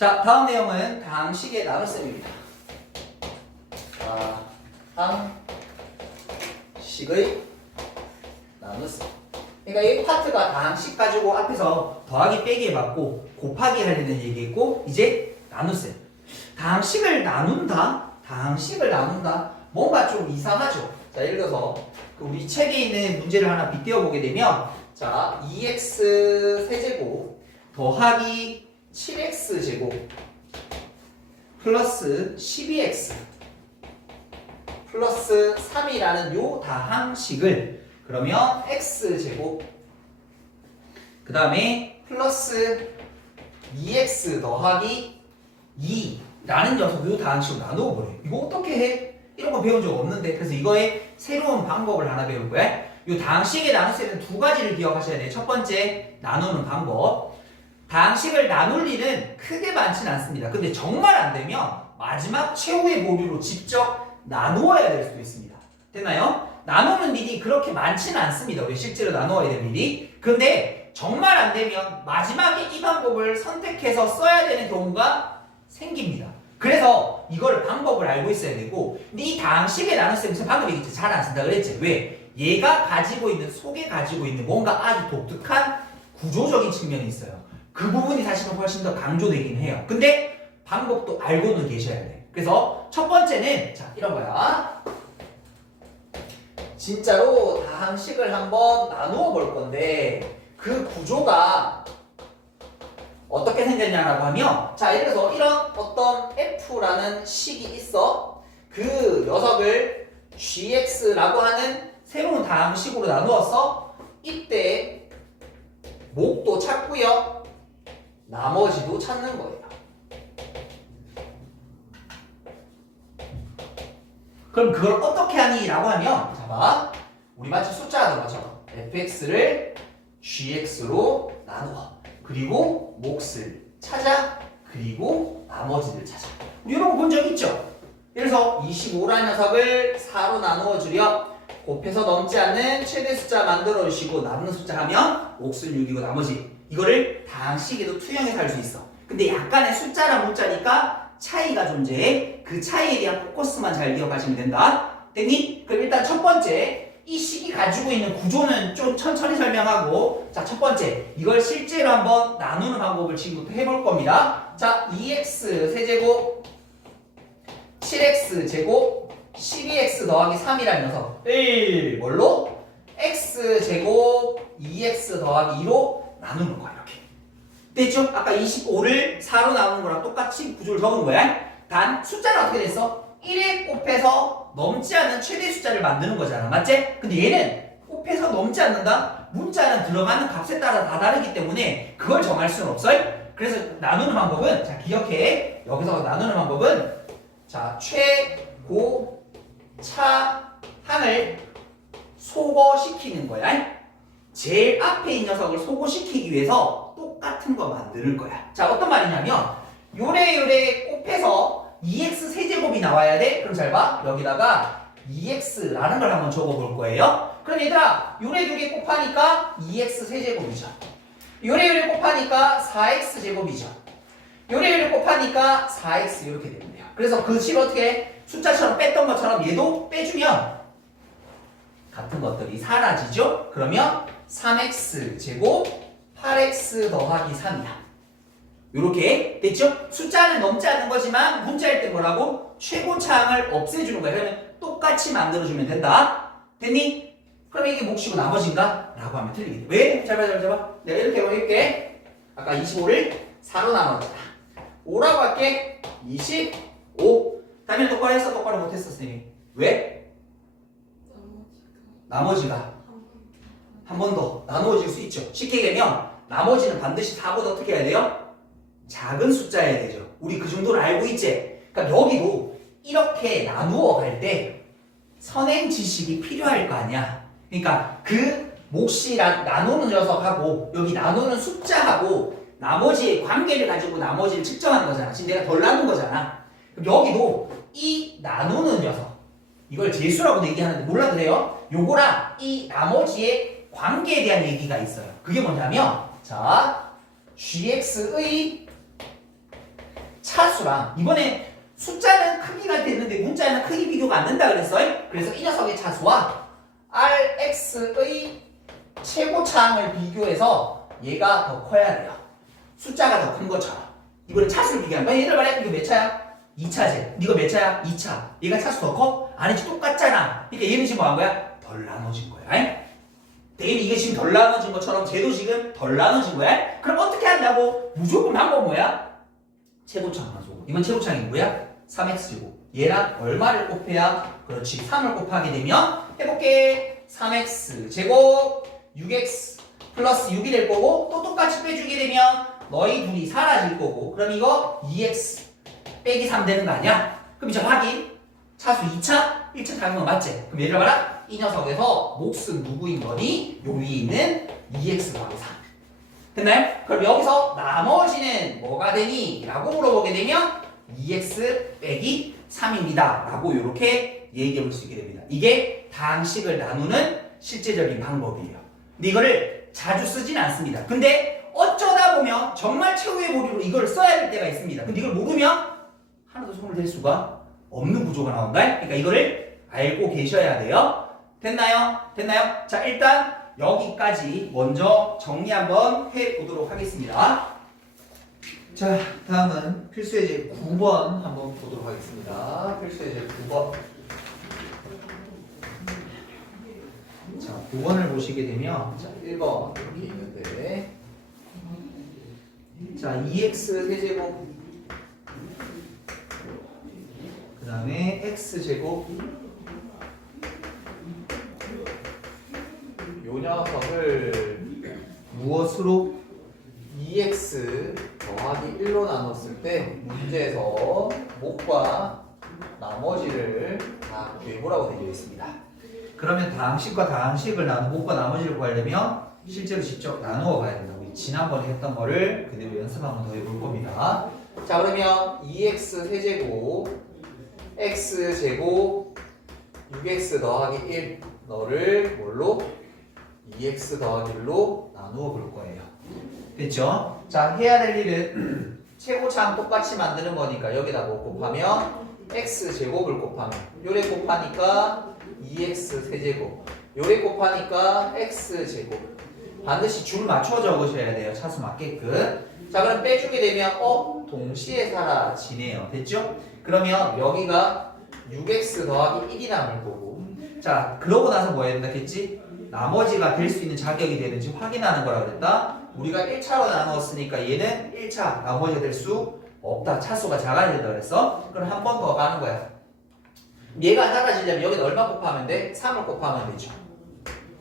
자, 다음 내용은 다항식의 나눗셈입니다. 자, 다항식의 나눗셈. 그러니까 이 파트가 다항식 가지고 앞에서 더하기 빼기 해봤고 곱하기 하려는 얘기했고 이제 나눗셈. 다항식을 나눈다? 다항식을 나눈다? 뭔가 좀 이상하죠? 자, 예를 들어서 우리 책에 있는 문제를 하나 빗대어 보게 되면 자, 2x 세제곱 더하기 7x 제곱 플러스 12x 플러스 3이라는 요 다항식을 그러면 x제곱 그 다음에 플러스 2x 더하기 2라는 녀석 요 다항식으로 나누어 버려요. 이거 어떻게 해? 이런 거 배운 적 없는데 그래서 이거의 새로운 방법을 하나 배울 거야. 요 다항식의 나눗셈은 두 가지를 기억하셔야 돼요. 첫 번째 나누는 방법. 다항식을 나눌 일은 크게 많지는 않습니다. 근데 정말 안 되면 마지막 최후의 보류로 직접 나누어야 될 수도 있습니다. 됐나요? 나누는 일이 그렇게 많지는 않습니다. 우리 실제로 나누어야 될 일이. 근데 정말 안 되면 마지막에 이 방법을 선택해서 써야 되는 경우가 생깁니다. 그래서 이걸 방법을 알고 있어야 되고 근데 이 다항식의 나눗셈에서 방금 얘기했죠. 잘 안 쓴다 그랬지. 왜? 얘가 가지고 있는 속에 가지고 있는 뭔가 아주 독특한 구조적인 측면이 있어요. 그 부분이 사실은 훨씬 더 강조되긴 해요. 근데 방법도 알고는 계셔야 돼. 그래서 첫 번째는 자 이런 거야. 진짜로 다항식을 한번 나누어 볼 건데 그 구조가 어떻게 생겼냐라고 하면 자 예를 들어서 이런 어떤 f라는 식이 있어. 그 녀석을 gx라고 하는 새로운 다항식으로 나누었어. 이때 목도 찾고요. 나머지도 찾는 거예요. 그럼 그걸 어떻게 하니? 라고 하면 자 봐. 우리 마치 숫자 하던 것처럼 fx를 gx로 나누어. 그리고 몫을 찾아. 그리고 나머지를 찾아. 우리 이런 거 본 적 있죠? 예를 들어서 25라는 녀석을 4로 나누어 주려 곱해서 넘지 않는 최대 숫자 만들어 주시고 남는 숫자 하면 몫은 6이고 나머지 이거를 다항식에도 투영해서 할 수 있어. 근데 약간의 숫자랑 문자니까 차이가 존재해. 그 차이에 대한 포커스만 잘 기억하시면 된다. 됐니? 그럼 일단 첫 번째 이 식이 가지고 있는 구조는 좀 천천히 설명하고 자, 첫 번째 이걸 실제로 한번 나누는 방법을 지금부터 해볼 겁니다. 자, 2x 세제곱 7x 제곱 12x 더하기 3이라는 녀석을 뭘로? x제곱 2x 더하기 2로 나누는 거야. 이렇게 됐죠? 아까 25를 4로 나누는 거랑 똑같이 구조를 적은 거야. 단 숫자는 어떻게 됐어? 1에 곱해서 넘지 않는 최대 숫자를 만드는 거잖아. 맞지? 근데 얘는 곱해서 넘지 않는다? 문자는 들어가는 값에 따라 다 다르기 때문에 그걸 정할 수는 없어요. 그래서 나누는 방법은 자 기억해. 여기서 나누는 방법은 자 최고 차항을 소거시키는 거야. 제일 앞에 이 녀석을 소거시키기 위해서 똑같은 거 만드는 거야. 자 어떤 말이냐면 요래 곱해서 2x 세제곱이 나와야 돼? 그럼 잘 봐. 여기다가 2x라는 걸 한번 적어볼 거예요. 그럼 얘들아 요래 두 개 곱하니까 2x 세제곱이죠. 요래 곱하니까 4x 제곱이죠. 요래 곱하니까 4x 이렇게 되면 돼요. 그래서 그 식을 어떻게 숫자처럼 뺐던 것처럼 얘도 빼주면 같은 것들이 사라지죠. 그러면 3x 제곱 8x 더하기 3이야. 요렇게 됐죠? 숫자는 넘지 않는 거지만 문자일 때 뭐라고? 최고차항을 없애주는 거야. 그러면 똑같이 만들어주면 된다. 됐니? 그럼 이게 몫이고 나머지인가? 라고 하면 틀리겠네. 왜? 잘 봐, 잘 봐. 내가 이렇게 해볼게. 아까 25를 4로 나눴잖아. 5라고 할게. 25. 답변 똑바로 했어? 똑바로 못했어, 선생님? 왜? 나머지가 한 번 더 나누어질 수 있죠. 쉽게 얘기하면 나머지는 반드시 4보다 어떻게 해야 돼요? 작은 숫자여야 되죠. 우리 그 정도는 알고 있지? 그러니까 여기도 이렇게 나누어 갈 때 선행 지식이 필요할 거 아니야. 그러니까 그 몫이랑 나누는 녀석하고 여기 나누는 숫자하고 나머지의 관계를 가지고 나머지를 측정하는 거잖아. 지금 내가 덜 나눈 거잖아. 그럼 여기도 이 나누는 녀석 이걸 재수라고도 얘기하는데 몰라도 돼요. 요거랑 이 나머지의 관계에 대한 얘기가 있어요. 그게 뭐냐면 자 gx의 차수랑 이번에 숫자는 크기가 됐는데 문자는 크기 비교가 안 된다 그랬어요. 그래서 이 녀석의 차수와 Rx의 최고차항을 비교해서 얘가 더 커야 돼요. 숫자가 더 큰 것처럼. 이번에 차수를 비교한 거야. 얘들 말해 이거 몇 차야? 2차제. 이거 몇 차야? 2차. 얘가 차수 더 커? 아니지 똑같잖아. 그러니까 얘는 지금 뭐 한 거야? 덜 나눠진 거야. 대입이 이게 지금 덜 나눠진 것처럼 쟤도 지금 덜 나눠진 거야. 그럼 어떻게 한다고? 무조건 방법 뭐야? 최고차항 가지고. 이번 최고차항이 뭐야? 3x제곱. 얘랑 얼마를 곱해야? 그렇지. 3을 곱하게 되면 해볼게. 3x제곱 6x 플러스 6이 될 거고 또 똑같이 빼주게 되면 너희 둘이 사라질 거고 그럼 이거 2x 빼기 3 되는 거 아니야? 그럼 이제 확인. 차수 2차, 1차 닮은 거 맞지? 그럼 얘를 봐라. 이 녀석에서 몫은 누구인 거니? 요 위에 있는 2x 더하기 3. 됐나요? 그럼 여기서 나머지는 뭐가 되니? 라고 물어보게 되면 2x 빼기 3입니다. 라고 이렇게 얘기해 볼 수 있게 됩니다. 이게 다항식을 나누는 실제적인 방법이에요. 근데 이거를 자주 쓰진 않습니다. 근데 어쩌다 보면 정말 최후의 보류로 이걸 써야 될 때가 있습니다. 근데 이걸 모르면 하나도 손을 댈 수가 없는 구조가 나온다. 그러니까 이거를 알고 계셔야 돼요. 됐나요? 됐나요? 자, 일단 여기까지 먼저 정리 한번 해보도록 하겠습니다. 자, 다음은 필수예제 9번 한번 보도록 하겠습니다. 필수예제 9번. 자, 9번을 보시게 되면 자, 1번 이렇게 있는데 자, 2x 세제곱 그 다음에 x제곱 요 녀석을 무엇으로 2x 더하기 1로 나눴을 때 문제에서 목과 나머지를 다 구해보라고 되어 있습니다. 그러면 다항식과 다항식을 나누고 목과 나머지를 구하려면 실제로 직접 나누어 봐야 된다. 우리 지난번에 했던 거를 그대로 연습 한번 더 해볼 겁니다. 자, 그러면 2x 세제곱 x제곱 6x 더하기 1 너를 뭘로? 2x 더하기 1로 나누어 볼 거예요. 됐죠? 자, 해야 될 일은 최고차항 똑같이 만드는 거니까 여기다 뭐 곱하면 x제곱을 곱하면 요래 곱하니까 2x 세제곱 요래 곱하니까 x제곱 반드시 줄 맞춰 적으셔야 돼요. 차수 맞게끔. 자, 그럼 빼주게 되면 동시에 사라지네요. 됐죠? 그러면 여기가 6x 더하기 1이 남을 거고 자, 그러고 나서 뭐 해야 된다 했지? 나머지가 될 수 있는 자격이 되는지 확인하는 거라 그랬다. 우리가 1차로 나누었으니까 얘는 1차 나머지가 될 수 없다. 차수가 작아야 된다 그랬어. 그럼 한 번 더 가는 거야. 얘가 사라지려면 여기는 얼마 곱하면 돼? 3을 곱하면 되죠.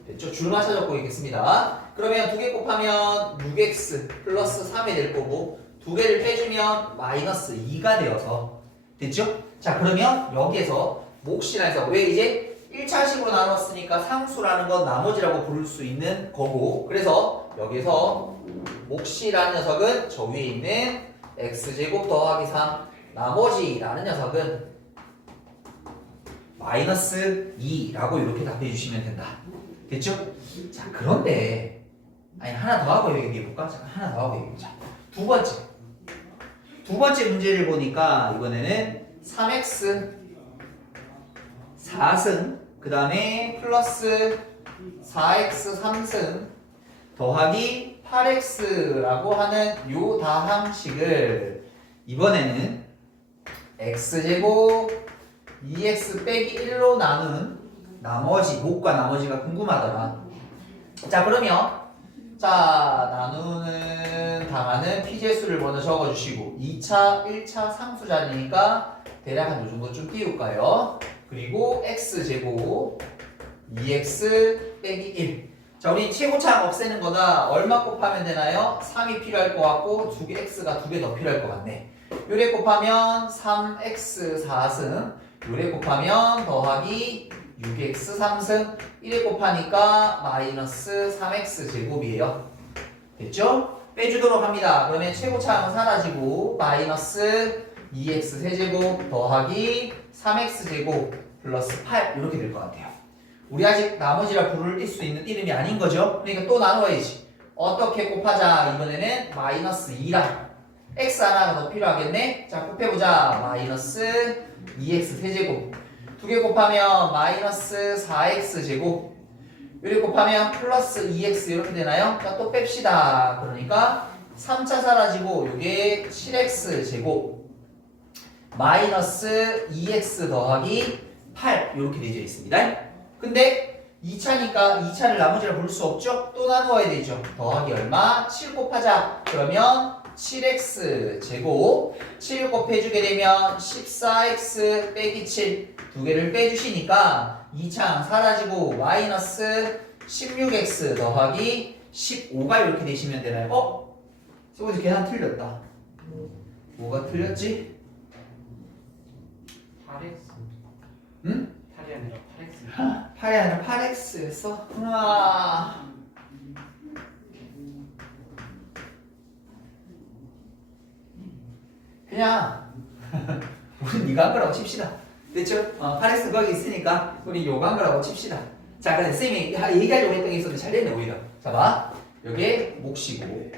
됐죠? 줄 맞춰 적고 있겠습니다. 그러면 2개 곱하면 6x 플러스 3이 될 거고 2개를 빼주면 마이너스 2가 되어서 됐죠? 자, 그러면 여기에서 몫이라 해서 왜 이제 1차식으로 나눴으니까 상수라는 건 나머지라고 부를 수 있는 거고 그래서 여기서 몫이라는 녀석은 저 위에 있는 x제곱 더하기 3 나머지라는 녀석은 마이너스 2라고 이렇게 답해 주시면 된다. 됐죠? 자, 그런데 아니 하나 더 하고 얘기해 볼까? 잠깐 하나 더 하고 얘기해 보자. 두 번째 문제를 보니까 이번에는 3x 4승 그 다음에 플러스 4x 3승 더하기 8x라고 하는 요 다항식을 이번에는 x제곱 2x 빼기 1로 나눈 나머지 목과 나머지가 궁금하더라. 자, 그러면 자, 나누는 당하는 피제수를 먼저 적어주시고 2차, 1차 상수 자리니까 대략 한 요 정도 좀 띄울까요? 그리고 x제곱 2x 빼기 1. 자, 우리 최고차항 없애는 거다. 얼마 곱하면 되나요? 3이 필요할 것 같고 x가 2개 더 필요할 것 같네. 요래 곱하면 3x 4승 요래 곱하면 더하기 6x 3승 1에 곱하니까 마이너스 3x 제곱이에요. 됐죠? 빼주도록 합니다. 그러면 최고차항은 사라지고 마이너스 2x 세제곱 더하기 3x 제곱 플러스 8 이렇게 될 것 같아요. 우리 아직 나머지라 부를 수 있는 이름이 아닌 거죠? 그러니까 또 나눠야지. 어떻게 곱하자? 이번에는 마이너스 2랑 x 하나가 더 필요하겠네. 자, 곱해보자. 마이너스 2x 세제곱. 두 개 곱하면 마이너스 4x 제곱. 요리 곱하면 플러스 2x 이렇게 되나요? 자, 또 뺍시다. 그러니까 3차 사라지고 요게 7x 제곱 마이너스 2x 더하기 8 이렇게 되어 있습니다. 근데 2차니까 2차를 나머지를 볼 수 없죠? 또 나누어야 되죠. 더하기 얼마? 7 곱하자. 그러면 7x 제곱 7 곱해주게 되면 14x 빼기 7 두 개를 빼주시니까 2창 사라지고 마이너스 16x 더하기 15가 이렇게 되시면 되나요? 저번에 계산 틀렸다. 뭐가 틀렸지? 8x. 응? 8이 아니라 8x. 8이 아니라 8x였어? 우와. 그냥 우리 네가 한 거라고 칩시다. 됐죠? 8x 거기 있으니까 우리 요거 한 거라고 칩시다. 자, 근데 쌤이 얘기하려고 했던 게 있었는데 잘 됐네 오히려. 자, 봐. 요게 몫이고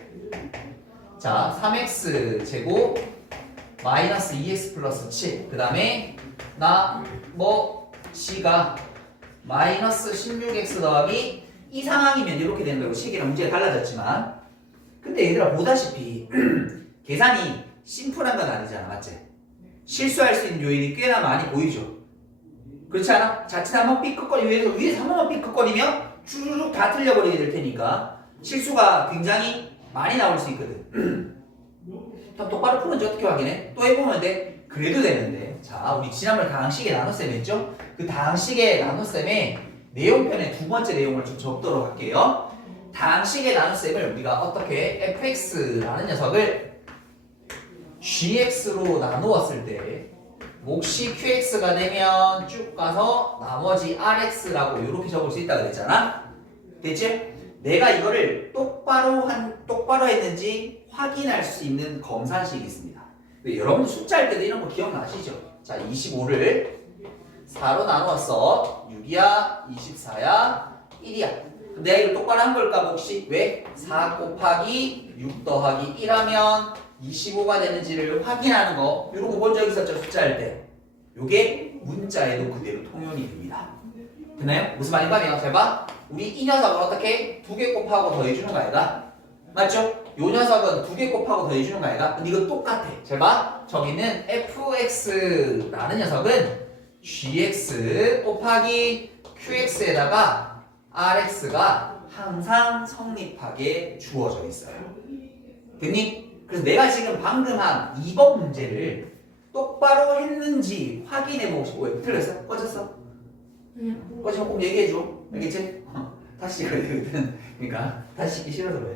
자, 3x 제곱 마이너스 2x 플러스 7 그 다음에 C가 마이너스 16x 더하기 이 상황이면 이렇게 되는 거고 식이랑 문제가 달라졌지만 근데 얘들아 보다시피 계산이 심플한 건 아니잖아. 맞지? 실수할 수 있는 요인이 꽤나 많이 보이죠. 그렇지 않아? 자칫 한번 삐끗거리면 위에서 한 번만 삐끗거리면 주르륵 다 틀려버리게 될 테니까 실수가 굉장히 많이 나올 수 있거든. 그럼 똑바로 푸는지 어떻게 확인해? 또 해보면 돼? 그래도 되는데. 자, 우리 지난번에 다항식의 나눗셈 했죠? 그 다항식의 나눗셈의 내용편의 두 번째 내용을 좀 적도록 할게요. 다항식의 나눗셈을 우리가 어떻게 fx라는 녀석을 gx로 나누었을 때 몫이 qx가 되면 쭉 가서 나머지 rx라고 이렇게 적을 수 있다고 그랬잖아? 됐지? 내가 이거를 똑바로 했는지 확인할 수 있는 검사식이 있습니다. 여러분도 숫자 할 때도 이런 거 기억나시죠? 자, 25를 4로 나누었어. 6이야, 24야, 1이야. 내가 이걸 똑바로 한 걸까 몫이? 왜? 4 곱하기 6 더하기 1하면 25가 되는지를 확인하는 거. 이런 거 본 적 있었죠? 숫자 할 때. 요게 문자에도 그대로 통용이 됩니다. 됐나요? 무슨 말인가 하면 잘 봐. 우리 이 녀석을 어떻게 두 개 곱하고 더해주는 거 아이가? 맞죠? 요 녀석은 두 개 곱하고 더해주는 거 아이가? 근데 이거 똑같아. 잘 봐. 저기는 fx라는 녀석은 gx 곱하기 qx에다가 rx가 항상 성립하게 주어져 있어요. 됐니? 그래서 내가 지금 방금 한 2번 문제를 똑바로 했는지 확인해보고 왜 틀렸어? 꺼졌어? 꺼지면 꼭 얘기해줘. 알겠지? 다시 그러거든. 그러니까 다시 씻기 싫어서 그래.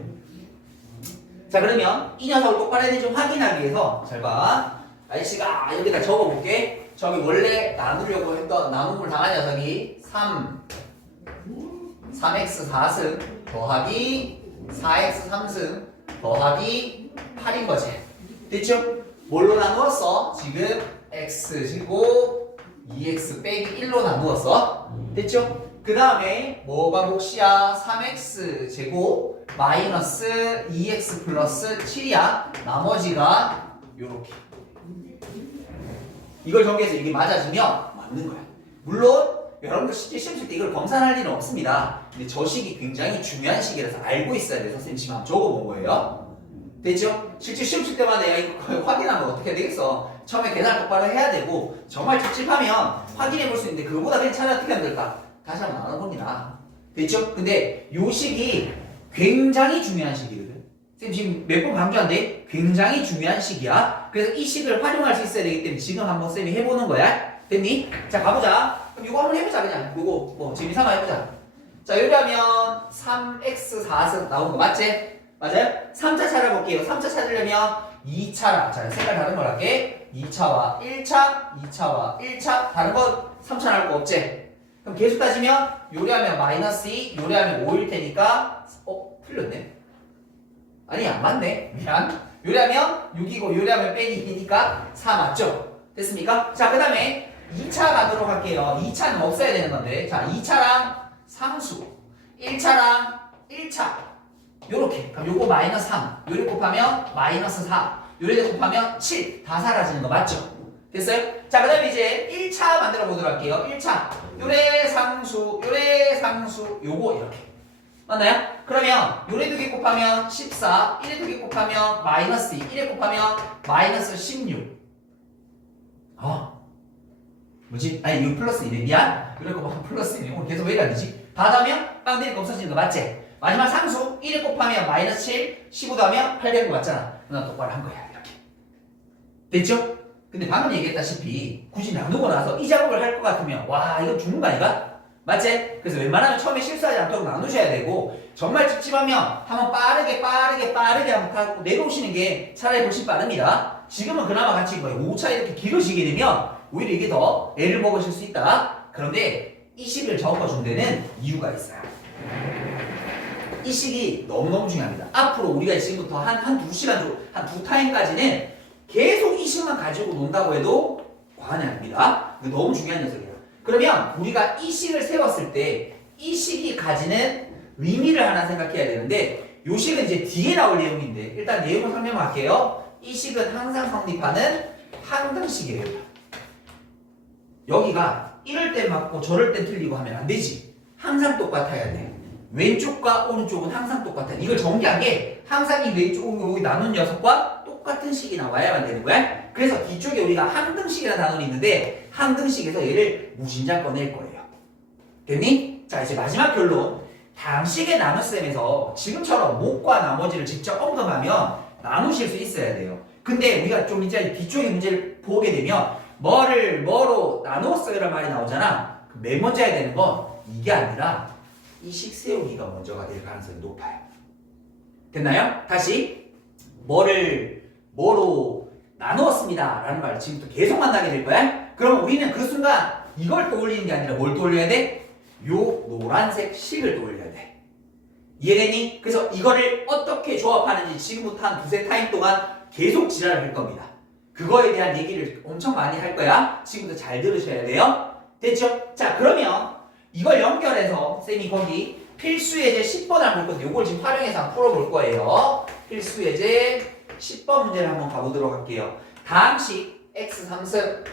자, 그러면 이 녀석을 똑바로 했는지 확인하기 위해서 잘 봐. 아이씨가 여기다 적어볼게. 저기 원래 나누려고 했던 나눔을 당한 녀석이 3x 4승 더하기 4x 3승 더하기 8인 거지. 됐죠? 뭘로 나누었어? 지금 x제곱 2x 빼기 1로 나누었어. 됐죠? 그 다음에 뭐가 몫이야? 3x 제곱 마이너스 2x 플러스 7이야. 나머지가 요렇게. 이걸 정리해서 이게 맞아지면 맞는 거야. 물론 여러분들 실제 시험 칠 때 이걸 검사할 일은 없습니다. 근데 저 식이 굉장히 중요한 식이라서 알고 있어야 돼서 선생님 지금 한번 적어본 거예요. 됐죠? 실제 시험 칠 때마다 내가 이거 확인하면 어떻게 해야 되겠어? 처음에 계산 똑바로 해야 되고 정말 찝찝하면 확인해 볼 수 있는데 그거보다 괜찮아 어떻게 하면 될까? 다시 한번 나눠봅니다. 됐죠? 근데 요 식이 굉장히 중요한 식이거든. 선생님 지금 몇 번 강조한데 굉장히 중요한 식이야. 그래서 이 식을 활용할 수 있어야 되기 때문에 지금 한번 쌤이 해보는 거야. 됐니? 자, 가보자. 그럼 이거 한번 해보자 그냥. 요거 뭐 재미삼아 해보자. 자, 요리하면 3x 4승 나오는 거 맞지? 맞아요? 3차 찾아볼게요. 3차 찾으려면 2차랑 자, 색깔 다른 걸 할게. 2차와 1차, 2차와 1차 다른 건 3차 나올 거 없지? 그럼 계속 따지면 요리하면 마이너스 2, 요리하면 5일 테니까 틀렸네. 아니 안 맞네. 미안. 요리하면 6이고 요리하면 빼기 2니까 4 맞죠? 됐습니까? 자, 그 다음에 2차 가도록 할게요. 2차는 없어야 되는 건데 자, 2차랑 상수 1차랑 1차 요렇게. 그럼 요거 마이너스 3 요리 곱하면 마이너스 4 요래도 곱하면 7. 다 사라지는 거 맞죠? 됐어요? 자, 그 다음에 이제 1차 만들어 보도록 할게요. 1차. 요래 상수, 요거 이렇게. 맞나요? 그러면 요래 두 개 곱하면 14, 1에 두 개 곱하면 마이너스 2, 1에 곱하면 마이너스 16. 뭐지? 아니 이거 플러스 1에 미안. 요래 곱하면 플러스 1에 오늘 계속 왜 이러지? 다 더하면 빵 되니까 없어지는 거 맞지? 마지막 상수 1에 곱하면 마이너스 7, 15 더하면 8 되는 거 맞잖아. 나 똑바로 한 거야 이렇게. 됐죠? 근데 방금 얘기했다시피 굳이 나누고 나서 이 작업을 할 것 같으면 와 이거 죽는 거 아니가? 맞지? 그래서 웬만하면 처음에 실수하지 않도록 나누셔야 되고 정말 찝찝하면 한번 빠르게 한번 갖고 내려오시는 게 차라리 훨씬 빠릅니다. 지금은 그나마 같이 거예요. 5차 이렇게 길어지게 되면 오히려 이게 더 애를 먹으실 수 있다. 그런데 이 식을 적어준 데는 이유가 있어요. 이 식이 너무너무 중요합니다. 앞으로 우리가 지금부터 한 2시간 정도, 한 2타임까지는 계속 이 식만 가지고 논다고 해도 과언이 아닙니다. 이거 너무 중요한 녀석이에요. 그러면 우리가 이 식을 세웠을 때 이 식이 가지는 의미를 하나 생각해야 되는데 이 식은 이제 뒤에 나올 내용인데 일단 내용을 설명할게요. 이 식은 항상 성립하는 항등식이에요. 여기가 이럴 땐 맞고 저럴 땐 틀리고 하면 안 되지. 항상 똑같아야 돼. 왼쪽과 오른쪽은 항상 똑같아. 이걸 전개한 게 항상 이 왼쪽 여기 나눈 녀석과 똑같은 식이 나와야만 되는 거야. 그래서 뒤쪽에 우리가 항등식이라는 단어가 있는데 항등식에서 얘를 무진장 꺼낼 거예요. 됐니? 자 이제 마지막 결론. 다항식의 나눗셈에서 지금처럼 목과 나머지를 직접 언급하면 나누실 수 있어야 돼요. 근데 우리가 좀 이제 뒤쪽의 문제를 보게 되면 뭐로 나누었어요라는 말이 나오잖아. 맨 먼저 해야 되는 건 이게 아니라 이 식 세우기가 먼저가 될 가능성이 높아요. 됐나요? 다시 뭐로 나누었습니다 라는 말을 지금부터 계속 만나게 될 거야. 그럼 우리는 그 순간 이걸 떠올리는 게 아니라 뭘 떠올려야 돼? 요 노란색 식을 떠올려야 돼. 이해되니? 그래서 이거를 어떻게 조합하는지 지금부터 한 2-3타임 동안 계속 지랄을 할 겁니다. 그거에 대한 얘기를 엄청 많이 할 거야. 지금부터 잘 들으셔야 돼요. 됐죠? 자 그러면 이걸 연결해서 쌤이 거기 필수예제 10번을 한번 볼 건데 이걸 지금 활용해서 한번 풀어볼 거예요. 필수예제 10번 문제를 한번 가보도록 할게요. 다항식 x 3승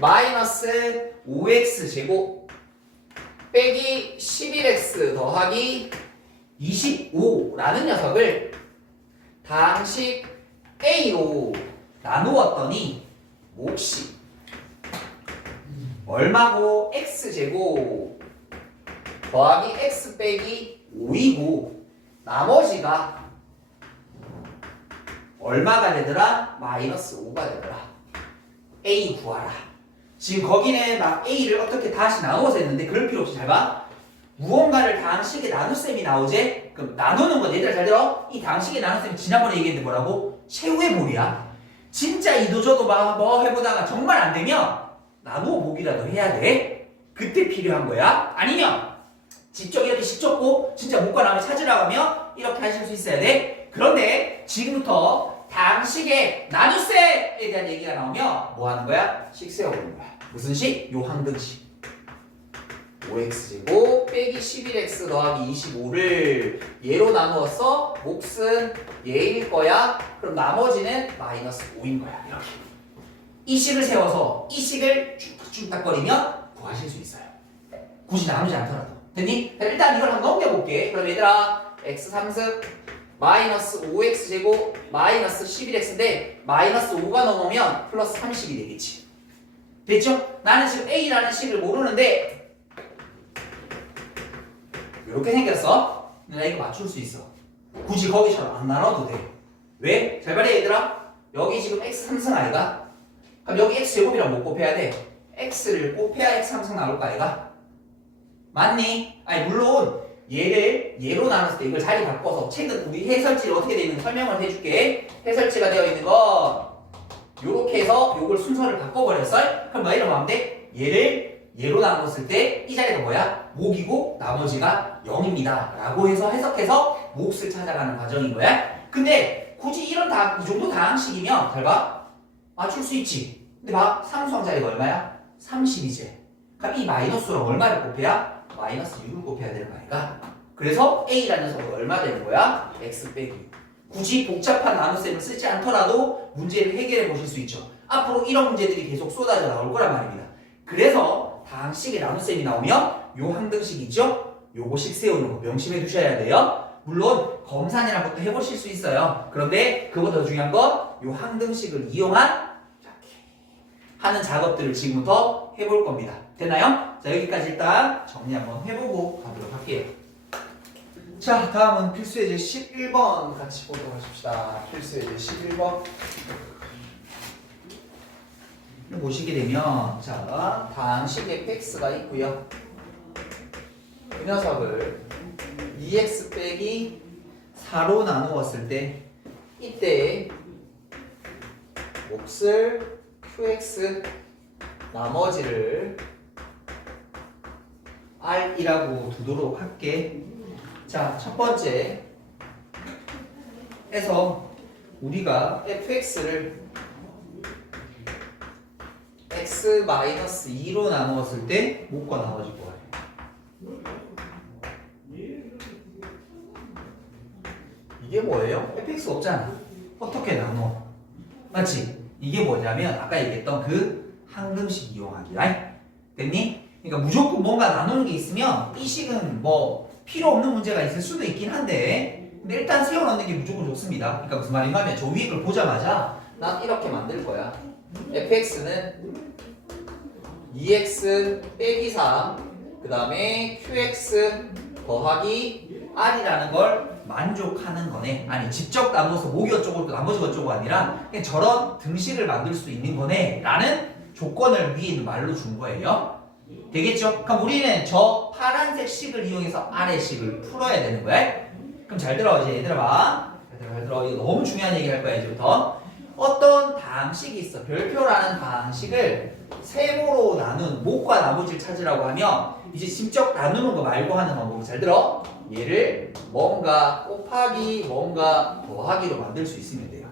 마이너스 5x 제곱 빼기 11x 더하기 25라는 녀석을 다항식 A로 나누었더니 몫이 얼마고 x제곱 더하기 x 빼기 5이고 나머지가 얼마가 되더라? 마이너스 5가 되더라. A 구하라. 지금 거기는 막 A를 어떻게 다시 나누어서 했는데 그럴 필요 없이 잘 봐. 무언가를 다항식에 나눗셈이 나오지? 그럼 나누는 건 얘들아 잘 들어? 이 다항식에 나눗셈이 지난번에 얘기했는데 뭐라고? 최후의 몰이야. 진짜 이도저도 막 뭐 해보다가 정말 안 되면 나누어 보기라도 해야 돼. 그때 필요한 거야. 아니면 직접 이렇게 식 적고 진짜 목과 남을 찾으라고 하면 이렇게 하실 수 있어야 돼. 그런데 지금부터 다항식의 나눗셈에 대한 얘기가 나오면 뭐 하는 거야? 식 세워보는 거야. 무슨 식? 요 항등식. 5x제곱 빼기 11x 더하기 25를 얘로 나누어서 몫은 얘일 거야. 그럼 나머지는 마이너스 5인 거야. 이렇게. 이 식을 세워서 이 식을 쭈딱쭈딱거리면 구하실 수 있어요. 굳이 나누지 않더라도. 됐니? 일단 이걸 한번 넘겨볼게. 그럼 얘들아 x 3승 마이너스 5x제곱 마이너스 11x인데 마이너스 5가 넘으면 플러스 30이 되겠지. 됐죠? 나는 지금 a라는 식을 모르는데 이렇게 생겼어. 내가 이거 맞출 수 있어. 굳이 거기처럼 안 나눠도 돼. 왜? 잘 봐라 얘들아. 여기 지금 x 3승 아이가? 그럼 여기 x제곱이랑 뭐 곱해야 돼? x를 곱해야 x 3승 나올 거 아이가? 맞니? 아니 물론 얘로 나눴을 때 이걸 자리 바꿔서 최근 우리 해설지를 어떻게 되어 있는지 설명을 해줄게. 해설지가 되어 있는 건 요렇게 해서 요걸 순서를 바꿔버렸어. 그럼 뭐 이러면 하면 돼? 얘로 나눴을 때 이 자리가 뭐야? 몫이고 나머지가 0입니다 라고 해서 해석해서 몫을 찾아가는 과정인 거야. 근데 굳이 이 정도 다항식이면 잘 봐. 맞출 수 있지. 근데 봐. 상수항 자리가 얼마야? 30이지. 그럼 이 마이너스로 얼마를 곱해야? 마이너스 6을 곱해야 되는 거 아닌가? 그래서 A라는 녀석은 얼마 되는 거야? X 빼기 굳이 복잡한 나눗셈을 쓰지 않더라도 문제를 해결해 보실 수 있죠. 앞으로 이런 문제들이 계속 쏟아져 나올 거란 말입니다. 그래서 다항식의 나눗셈이 나오면 요 항등식 있죠? 요거식 세우는 거 명심해 두셔야 돼요. 물론 검산이란 것도 해보실 수 있어요. 그런데 그보다 더 중요한 건 요 항등식을 이용한 이렇게 하는 작업들을 지금부터 해볼 겁니다. 됐나요? 자, 여기까지 일단 정리 한번 해보고 가도록 할게요. 자, 다음은 필수예제 11번 같이 보도록 하십시다. 필수예제 11번 보시게 되면 자, 다항식 fx가 있고요. 이 녀석을 2x 빼기 4로 나누었을 때 이때 몫을 qx 나머지를 r이라고 두도록 할게. 자, 첫 번째 에서 우리가 fx를 x-2로 나누었을 때 몫과 나머지 구하래. 이게 뭐예요? fx가 없잖아. 어떻게 나눠? 맞지? 이게 뭐냐면 아까 얘기했던 그 항등식 이용하기야. 됐니? 그러니까 무조건 뭔가 나누는 게 있으면 이 식은 뭐 필요 없는 문제가 있을 수도 있긴 한데 근데 일단 세워놓는 게 무조건 좋습니다. 그러니까 무슨 말인가 하면 저 위에 걸 보자마자 난 이렇게 만들 거야. fx는 2x 빼기 3, 그 다음에 qx 더하기 r이라는 걸 만족하는 거네. 아니 직접 나눠서 목이 어쩌고 나머지 어쩌고 아니라 그냥 저런 등식을 만들 수 있는 거네 라는 조건을 위에 있는 말로 준 거예요. 되겠죠? 그럼 우리는 저 파란색 식을 이용해서 아래 식을 풀어야 되는 거야. 그럼 잘 들어 이제 얘들아 봐. 잘 들어. 이거 너무 중요한 얘기 할 거야 이제부터. 어떤 다항식이 있어. 별표라는 다항식을 세모로 나눈 몫과 나머지를 찾으라고 하면 이제 직접 나누는 거 말고 하는 방법. 잘 들어. 얘를 뭔가 곱하기 뭔가 더하기로 만들 수 있으면 돼요.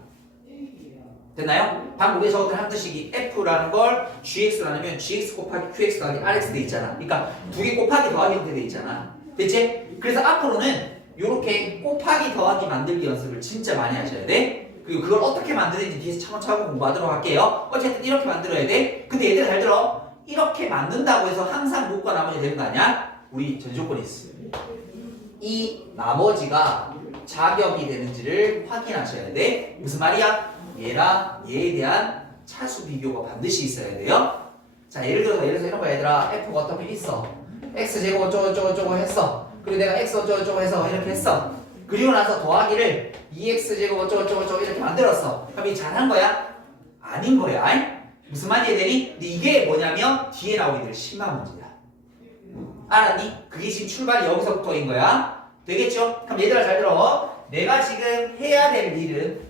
됐나요? 방금 우리 적었던 항등식이 f라는 걸 gx로 나누면 gx 곱하기 qx 더하기 rx 돼 있잖아. 그러니까 두 개 곱하기 더하기 형태 돼 있잖아. 됐지? 그래서 앞으로는 요렇게 곱하기 더하기 만들기 연습을 진짜 많이 하셔야 돼. 그리고 그걸 어떻게 만드는지 뒤에서 차근차근 공부하도록 할게요. 어쨌든 이렇게 만들어야 돼. 근데 얘들 잘 들어. 이렇게 만든다고 해서 항상 몫과 나머지 되는 거 아니야? 우리 전조건이 있어. 이 나머지가 자격이 되는지를 확인하셔야 돼. 무슨 말이야? 얘랑 얘에 대한 차수 비교가 반드시 있어야 돼요. 자, 예를 들어서 이런 거 얘들아, f가 어떻게 있어? x제곱 어쩌고저쩌고 했어. 그리고 내가 x 어쩌고저쩌고 해서 이렇게 했어. 그리고 나서 더하기를 2x제곱 어쩌고저쩌고 이렇게 만들었어. 그럼 이 잘한 거야? 아닌 거야. 무슨 말인지 이해되니? 근데 이게 뭐냐면 뒤에 나오게 될 심한 문제야. 알았니? 그게 지금 출발이 여기서부터인 거야. 되겠죠? 그럼 얘들아 잘 들어. 내가 지금 해야 될 일은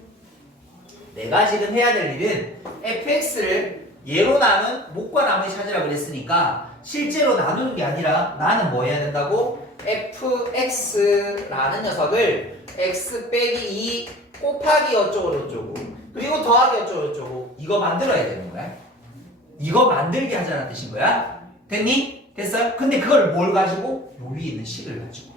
fx를 얘로 나눈 몫과 나머지 찾으라고 그랬으니까 실제로 나누는 게 아니라 나는 뭐 해야 된다고? fx라는 녀석을 x 빼기 2 곱하기 어쩌고저쩌고 그리고 더하기 어쩌고저쩌고 이거 만들어야 되는 거야. 이거 만들게 하자는 뜻인 거야. 됐니? 됐어요? 근데 그걸 뭘 가지고? 요 위에 있는 식을 가지고.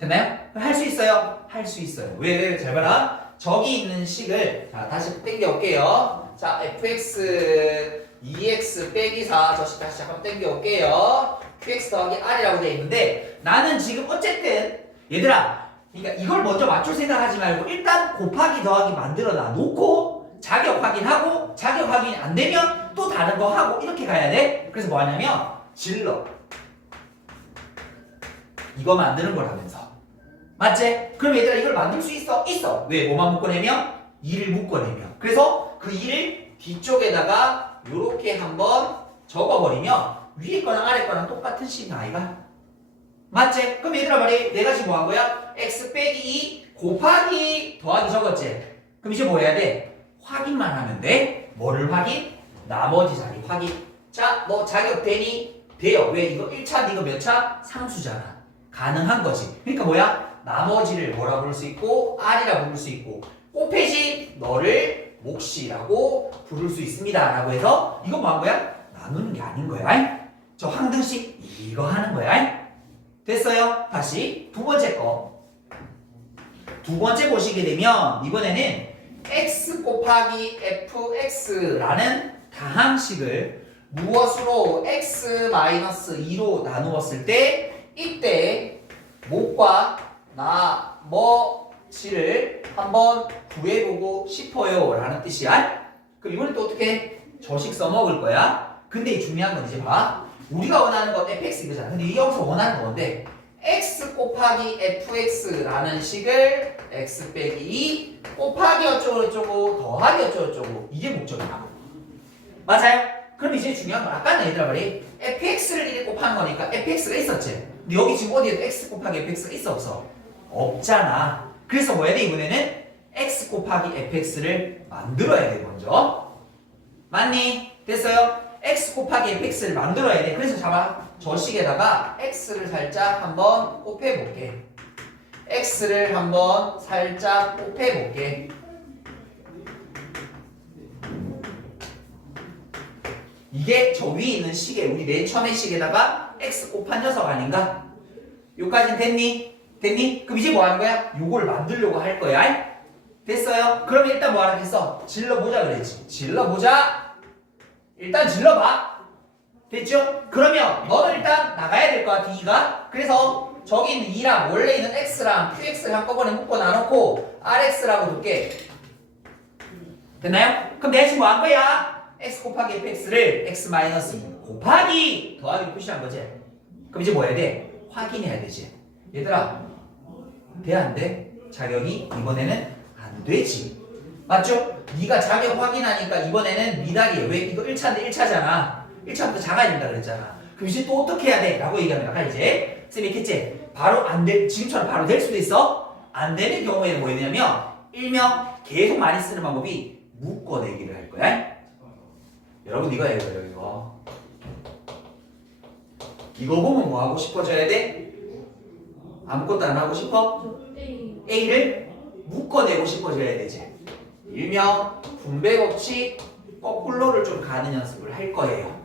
됐나요? 할 수 있어요? 할 수 있어요. 왜? 잘 봐라. 저기 있는 식을 자 다시 땡겨 올게요. 자 fx 2x 빼기 4 저식 다시 잠깐 땡겨 올게요. qx 더하기 r이라고 되어 있는데 나는 지금 어쨌든 얘들아 그러니까 이걸 먼저 맞출 생각하지 말고 일단 곱하기 더하기 만들어 놔놓고 자격 확인하고 자격 확인이 안 되면 또 다른 거 하고 이렇게 가야 돼. 그래서 뭐 하냐면 질러 이거 만드는 거라면서 맞지? 그럼 얘들아 이걸 만들 수 있어? 있어. 왜? 뭐만 묶어내면? 2를 묶어내면. 그래서 그 2를 뒤쪽에다가 요렇게 한번 적어버리면 위에 거랑 아래 거랑 똑같은 식이 아이가? 맞지? 그럼 얘들아 말이 내가 지금 뭐 한 거야? x 빼기 2 곱하기 더하기 적었지? 그럼 이제 뭐 해야 돼? 확인만 하면 돼. 뭐를 확인? 나머지 자리 확인. 자, 너 자격 되니? 돼요. 왜? 이거 1차, 이거 몇 차? 상수잖아. 가능한 거지. 그러니까 뭐야? 나머지를 뭐라 부를 수 있고 r이라 부를 수 있고 곱해지 너를 몫이라고 부를 수 있습니다 라고 해서 이거 뭐 한 거야? 나누는 게 아닌 거야. 저 항등식 이거 하는 거야. 됐어요? 다시 두 번째 거. 두 번째 보시게 되면 이번에는 x 곱하기 fx라는 다항식을 무엇으로 x-2로 나누었을 때 이때 목과 나머지를 한번 구해보고 싶어요 라는 뜻이야. 그럼 이번엔 또 어떻게 저식 써먹을 거야. 근데 이 중요한 건 이제 봐. 우리가 원하는 건 fx 이거잖아. 근데 이게 여기서 원하는 건데 x 곱하기 fx라는 식을 x 빼기 2 곱하기 어쩌고저쩌고 더하기 어쩌고저쩌고 이게 목적이야. 맞아요? 그럼 이제 중요한 건 아까는 얘들아 말이 fx를 1에 곱하는 거니까 fx가 있었지. 근데 여기 지금 어디에도 x 곱하기 fx가 있어 없어? 없잖아. 그래서 뭐 해야 돼 이번에는 x 곱하기 fx를 만들어야 돼 먼저. 맞니? 됐어요? x 곱하기 fx를 만들어야 돼. 그래서 잡아. 저 식에다가 x를 살짝 한번 곱해볼게. x를 한번 살짝 곱해볼게. 이게 저 위에 있는 식에 우리 맨 처음에 식에다가 x 곱한 녀석 아닌가? 요까진 됐니? 됐니? 그럼 이제 뭐 하는 거야? 요걸 만들려고 할 거야. 됐어요? 그럼 일단 뭐 하라 했어? 질러보자 그랬지. 질러보자. 일단 질러봐. 됐죠? 그러면 너는 일단 나가야 될 것 같아 2가. 그래서 저기 있는 2랑 원래 있는 x랑 qx를 한꺼번에 묶어 놔놓고 rx라고 둘게. 됐나요? 그럼 내가 지금 뭐 한 거야? x 곱하기 fx를 x-2 곱하기 더하기로 표시한 거지. 그럼 이제 뭐 해야 돼? 확인해야 되지. 얘들아 돼 안 돼? 자격이 이번에는 안 되지. 맞죠? 네가 자격 확인하니까 이번에는 미달이에요. 왜? 이거 1차인데 1차잖아. 1차부터 작아야 된다 그랬잖아. 그럼 이제 또 어떻게 해야 돼? 라고 얘기하면 아까 이제 쌤이 했겠지? 바로 안 돼. 지금처럼 바로 될 수도 있어. 안 되는 경우에는 뭐 했냐면 일명 계속 많이 쓰는 방법이 묶어내기를 할 거야. 여러분 이거 해요 이거. 이거 보면 뭐 하고 싶어져야 돼? 아무것도 안 하고 싶어? A를 묶어내고 싶어져야 되지. 일명 분배 법칙 거꾸로를 좀 가는 연습을 할 거예요.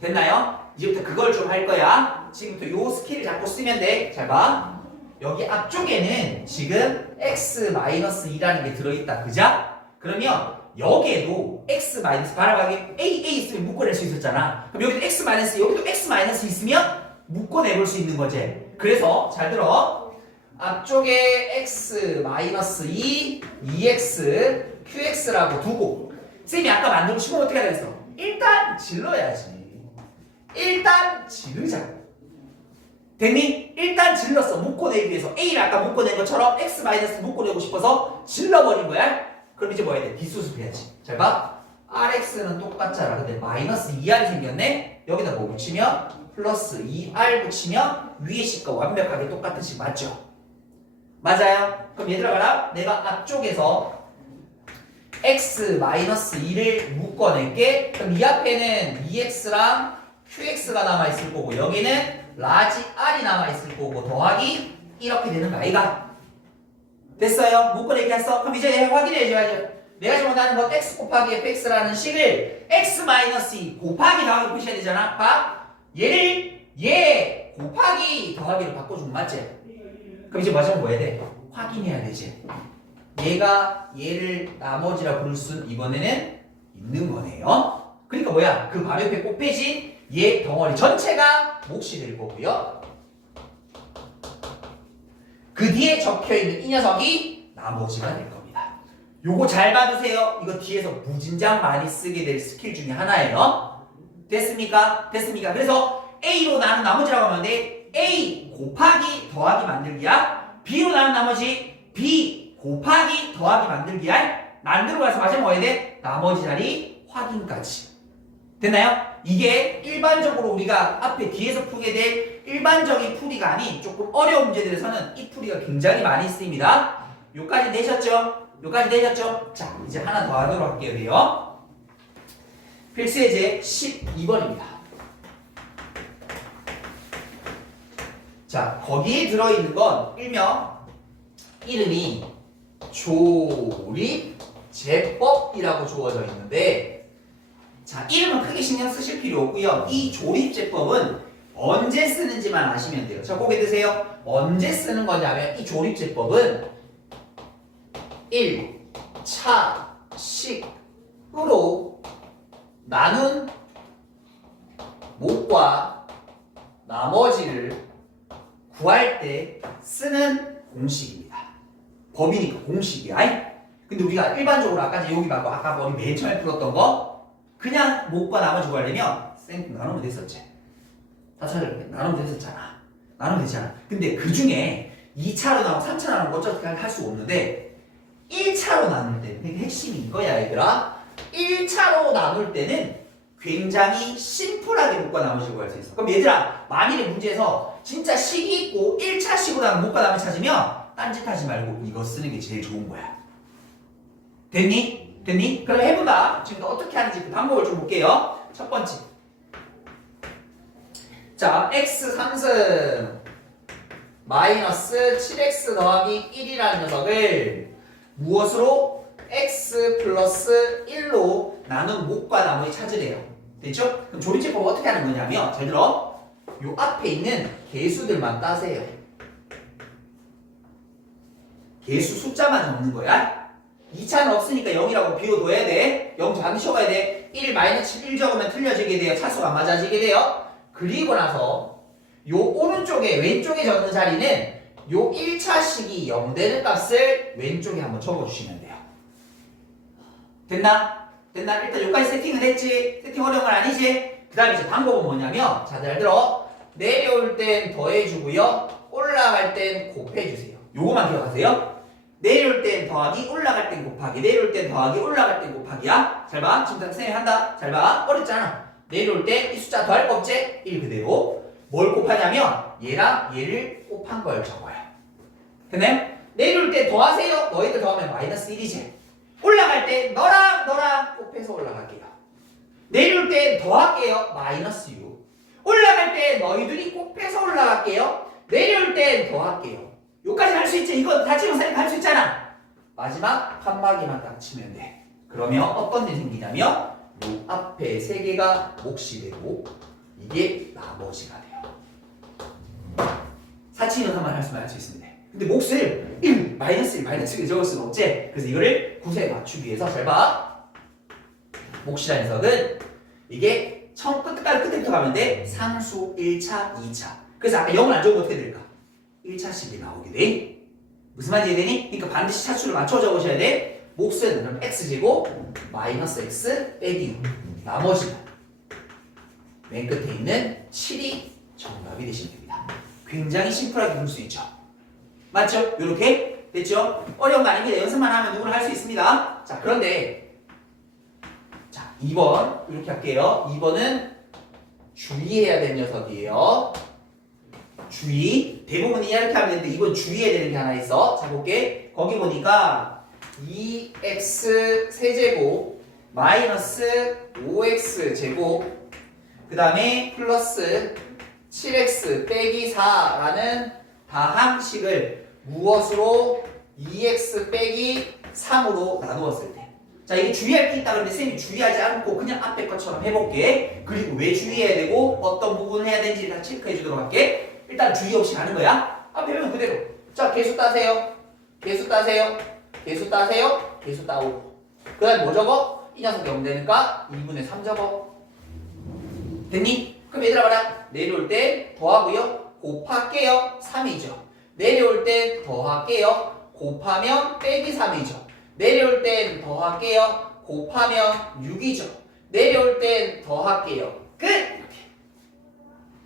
됐나요? 이제부터 그걸 좀 할 거야. 지금부터 요 스킬을 자꾸 쓰면 돼. 잘 봐. 여기 앞쪽에는 지금 x-2라는 게 들어있다. 그자? 그러면 여기에도 x- 바라봐게 a 있으면 묶어낼 수 있었잖아. 그럼 여기도 x- 여기도 x- 있으면 묶어내볼 수 있는 거지. 그래서 잘 들어. 앞쪽에 x-2, 2x, qx라고 두고 쌤이 아까 만들고 싶으면 어떻게 해야 되겠어? 일단 질러야지. 일단 지르자. 됐니? 일단 질렀어. 묶어내기 위해서 A를 아까 묶어낸 것처럼 x- 묶어내고 싶어서 질러버린 거야. 그럼 이제 뭐 해야 돼? 뒷수습해야지. 잘 봐. RX는 똑같잖아. 근데 마이너스 2R이 생겼네? 여기다 뭐 붙이면? 플러스 2R 붙이면 위에 식과 완벽하게 똑같은 식 맞죠? 맞아요? 그럼 얘들아 봐라. 내가 앞쪽에서 x-2를 묶어낼게. 그럼 이 앞에는 2x랑 qx가 남아있을 거고 여기는 라지 r이 남아있을 거고 더하기 이렇게 되는 거 아이가? 됐어요? 묶어내기 했어? 그럼 이제 확인해줘야죠. 내가 지금 원하는 건 x 곱하기 fx라는 식을 x-2 곱하기 더하기 표시해야 되잖아. 봐. 얘를 얘 곱하기 더하기로 바꿔주면 맞지? 그럼 이제 마지막으로 뭐 해야 돼? 확인해야 되지. 얘가 얘를 나머지라 부를 수 이번에는 있는 거네요. 그러니까 뭐야? 그 바로 옆에 꼭 빼진 얘 덩어리 전체가 몫이 될 거고요. 그 뒤에 적혀있는 이 녀석이 나머지가 될 겁니다. 요거 잘 봐두세요. 이거 뒤에서 무진장 많이 쓰게 될 스킬 중에 하나예요. 됐습니까? 됐습니까? 그래서 A로 나눈 나머지라고 하면 돼. A 곱하기 더하기 만들기야. B로 나눈 나머지 B 곱하기 더하기 만들기야. 만들고 가서 마지막 뭐 해야 돼? 나머지 자리 확인까지. 됐나요? 이게 일반적으로 우리가 앞에 뒤에서 풀게 될 일반적인 풀이가 아닌 조금 어려운 문제들에서는 이 풀이가 굉장히 많이 쓰입니다. 요까지 되셨죠? 요까지 되셨죠? 자, 이제 하나 더 하도록 할게요. 필수예제 12번입니다. 자, 거기에 들어있는 건 일명 이름이 조립제법이라고 주어져 있는데 자, 이름은 크게 신경 쓰실 필요 없고요. 이 조립제법은 언제 쓰는지만 아시면 돼요. 자, 고개 드세요. 언제 쓰는 거냐면 이 조립제법은 1차식으로 나눈 목과 나머지를 구할 때 쓰는 공식입니다. 법이니까 공식이야. 근데 우리가 일반적으로 아까 여기 말고 아까 우리 맨 처음에 풀었던 거 그냥 목과 나머지 구하려면 쌩 나누면 됐었지. 다 찾아볼게. 나누면 됐었잖아. 나누면 되잖아. 근데 그 중에 2차로 나오고 3차로 나오는 거 어차피 할 수 없는데 1차로 나눌 때는 그게 핵심이 이거야 얘들아. 1차로 나눌 때는 굉장히 심플하게 목과 나머지를 구할 수 있어. 그럼 얘들아 만일에 문제에서 진짜 식이 있고 1차식으로 나는 목과 나머지 찾으면 딴짓하지 말고 이거 쓰는 게 제일 좋은 거야. 됐니? 됐니? 그럼 해본다. 지금 어떻게 하는지 그 방법을 좀 볼게요. 첫 번째. 자, x 3승 마이너스 7x 더하기 1이라는 녀석을 무엇으로? x 플러스 1로 나눈 목과 나머지 찾으래요. 됐죠? 그럼 조리제법 어떻게 하는 거냐면 잘 들어. 요 앞에 있는 개수들만 따세요. 개수 숫자만 적는 거야. 2차는 없으니까 0이라고 비워둬야 돼. 0 잠시 적어야 돼. 1 마이너스 1 적으면 틀려지게 돼요. 차수가 안 맞아지게 돼요. 그리고 나서 요 오른쪽에 왼쪽에 적는 자리는 요 1차식이 0 되는 값을 왼쪽에 한번 적어주시면 돼요. 됐나? 됐나? 일단 여기까지 세팅은 했지? 세팅 어려운 건 아니지? 그 다음에 이제 방법은 뭐냐면 자, 잘 들어. 내려올 땐 더해주고요. 올라갈 땐 곱해주세요. 요거만 기억하세요. 내려올 땐 더하기, 올라갈 땐 곱하기. 내려올 땐 더하기, 올라갈 땐 곱하기야. 잘 봐. 지금 선생님이 한다. 잘 봐. 어렵잖아. 내려올 때 이 숫자 더할 거 없지? 1 그대로. 뭘 곱하냐면 얘랑 얘를 곱한 걸 적어요. 됐나요? 내려올 때 더하세요. 너희들 더하면 마이너스 1이지. 올라갈 때 너랑 곱해서 올라갈게요. 내려올 때 더할게요. 마이너스 6. 올라갈 때 너희들이 곱해서 올라갈게요. 내려올 땐 더할게요. 요까지는 할 수 있지. 이거 다 치면 선생님 할 수 있잖아. 마지막 칸막이만 딱 치면 돼. 그러면 어떤 일이 생기냐면 요 앞에 3개가 몫이 되고 이게 나머지가 돼요. 사치는 한번 할 수만 할 수 있습니다. 근데 몫을 1, 마이너스 1, 마이너스 1 적을 수는 없지. 그래서 이거를 구세에 맞추기 위해서 잘 봐. 몫이라는 녀석은 이게 처음 끝부터 가면 돼. 상수 1차, 2차. 그래서 아까 0을 안 적으면 어떻게 될까? 1차식이 나오게 돼. 무슨 말인지 이해되니? 그러니까 반드시 차수를 맞춰 적으셔야 돼. 몫은 그럼 x제곱 마이너스 x 빼기 6. 나머지가 맨 끝에 있는 7이 정답이 되시면 됩니다. 굉장히 심플하게 볼 수 있죠. 맞죠? 요렇게 됐죠? 어려운 거 아닙니다. 연습만 하면 누구나 할 수 있습니다. 자, 그런데 자 2번 이렇게 할게요. 2번은 주의해야 될 녀석이에요. 주의. 대부분이 이렇게 하면 되는데 이번 주의해야 되는 게 하나 있어. 자, 볼게. 거기 보니까 2x 세제곱 마이너스 5x 제곱 그 다음에 플러스 7x 빼기 4라는 다항식을 무엇으로 2x 빼기 3으로 나누었을 때. 자, 이게 주의할 게 있다 그러는데 쌤이 주의하지 않고 그냥 앞에 것처럼 해볼게. 그리고 왜 주의해야 되고 어떤 부분을 해야 되는지 다 체크해 주도록 할게. 일단 주의 없이 가는 거야. 앞에 배우면 그대로. 자, 개수 따세요. 개수 따세요. 개수 따세요. 개수 따오고. 그 다음에 뭐 적어? 이 녀석 0 되니까 2분의 3 적어. 됐니? 그럼 얘들아 봐라. 내려올 때 더하고요. 곱할게요. 3이죠. 내려올 때 더할게요. 곱하면 빼기 3이죠. 내려올 땐 더할게요. 곱하면 6이죠. 내려올 땐 더할게요. 끝! 이렇게.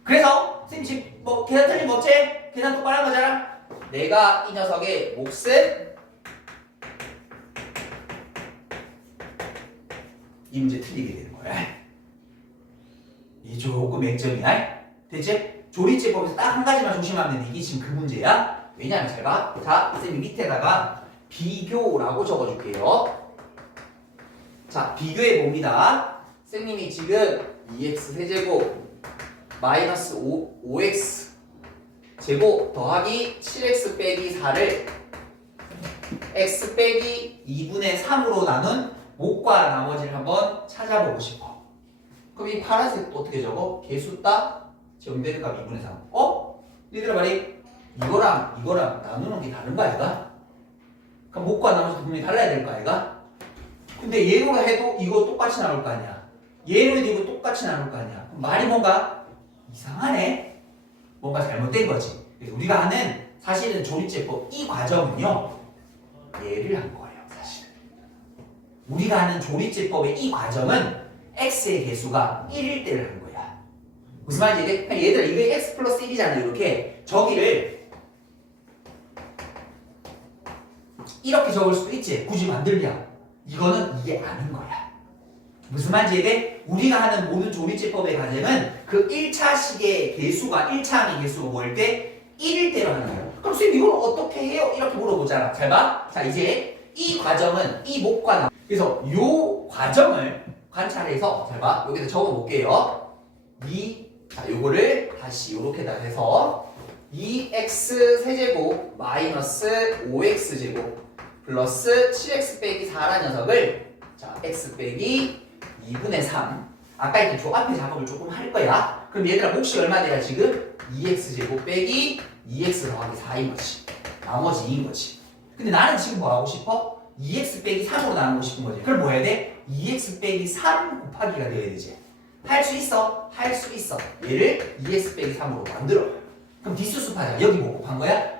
그래서 선생님 지금 뭐 계산 틀린 거 없지? 계산 똑바로 한 거잖아. 내가 이 녀석의 몫은 이 문제 틀리게 되는 거야. 이 조금 액점이야. 대체 조리제법에서 딱 한 가지만 조심하면 되는데 이게 지금 그 문제야. 왜냐하면 잘 봐. 자, 선생님 밑에다가 비교라고 적어줄게요. 자, 비교해 봅니다. 선생님이 지금 2x 세제곱 마이너스 5x 제곱 더하기 7x 빼기 4를 x 빼기 2분의 3으로 나눈 목과 나머지를 한번 찾아보고 싶어. 그럼 이 파란색 또 어떻게 적어? 개수 따 정되는 값 2분의 3. 어? 얘들아 말이 이거랑 나누는 게 다른 거 아닌가? 그럼 목과 나머지도 분명히 달라야 될 거 아이가? 근데 얘로 해도 이거 똑같이 나올 거 아니야. 얘로 해도 이거 똑같이 나올 거 아니야. 그럼 말이 뭔가 이상하네. 뭔가 잘못된 거지. 그래서 우리가 하는 사실은 조리제법 이 과정은요. 얘를 한 거예요. 사실은. 우리가 하는 조리제법의 이 과정은 x의 개수가 1일 때를 한 거야. 무슨 말인지 얘들아 이게 x 플러스 1이잖아. 이렇게 저기를 이렇게 적을 수도 있지. 굳이 만들랴. 이거는 이게 아닌 거야. 무슨 말인지 이게 우리가 하는 모든 조리제법의 과정은 그 1차식의 개수가 1차 항의 개수가 뭐일 때 1일 때로 하는 거예요. 그럼 선생님 이걸 어떻게 해요? 이렇게 물어보잖아. 잘 봐. 자 이제 이 과정은 이 목과 나 그래서 요 과정을 관찰해서 잘 봐. 여기다 적어 볼게요. 자 요거를 다시 요렇게다 해서 2x 세제곱 마이너스 5x 제곱 플러스 7x 빼기 4라는 녀석을 자 x 빼기 2분의 3 아까 했던 조 앞에 작업을 조금 할 거야. 그럼 얘들아 몫이 얼마 돼야 지금? 2x 제곱 빼기 2x 더하기 4인 거지. 나머지 2인 거지. 근데 나는 지금 뭐 하고 싶어? 2x 빼기 3으로 나누고 싶은 거지. 그럼 뭐 해야 돼? 2x 빼기 3 곱하기가 되어야 되지. 할 수 있어? 할 수 있어. 얘를 2x 빼기 3으로 만들어. 그럼 뒷수습하자. 여기 뭐 곱한 거야?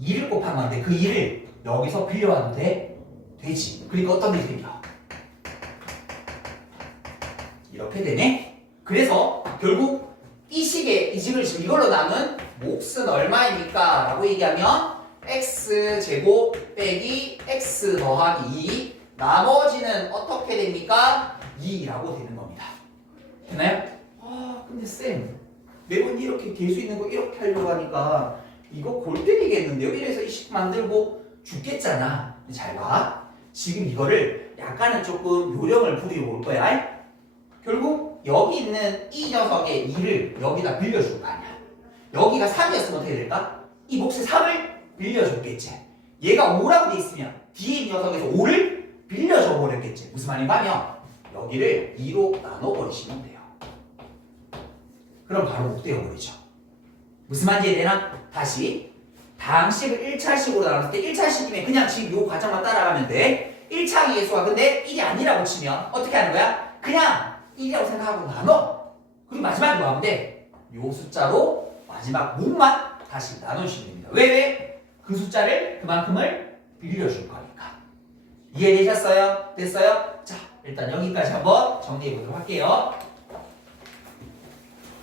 2를 곱한 건데 그 2를 여기서 빌려와도 돼? 되지. 그러니까 어떤 일이 생겨? 이렇게 되네? 그래서 결국 이 식의 이 식을 지금 이걸로 나눈 몫은 얼마입니까? 라고 얘기하면 x제곱 빼기 x 더하기 2 나머지는 어떻게 됩니까? 2라고 되는 겁니다. 되나요? 아 근데 쌤 매번 이렇게 개수 있는 거 이렇게 하려고 하니까 이거 골 때리겠는데요? 이래서 이 식 만들고 죽겠잖아. 잘 봐. 지금 이거를 약간은 조금 요령을 부리고 올 거야. 결국 여기 있는 이 녀석의 2를 여기다 빌려줄 거 아니야. 여기가 3이었으면 어떻게 될까? 이 몫의 3을 빌려줬겠지. 얘가 5라고 돼 있으면 뒤에 이 녀석에서 5를 빌려줘 버렸겠지. 무슨 말인가 하면 여기를 2로 나눠버리시면 돼요. 그럼 바로 못 되어버리죠. 무슨 말인지 이해되나? 다시 다항식을 1차식으로 나눴을 때 1차식이면 그냥 지금 요 과정만 따라가면 돼. 1차 계수가 근데 1이 아니라고 치면 어떻게 하는 거야? 그냥 1이라고 생각하고 나눠. 그리고 마지막에 뭐 하면 돼? 요 숫자로 마지막 목만 다시 나누시면 됩니다. 왜? 그 숫자를 그만큼을 빌려줄 거니까. 이해되셨어요? 됐어요? 자 일단 여기까지 한번 정리해 보도록 할게요.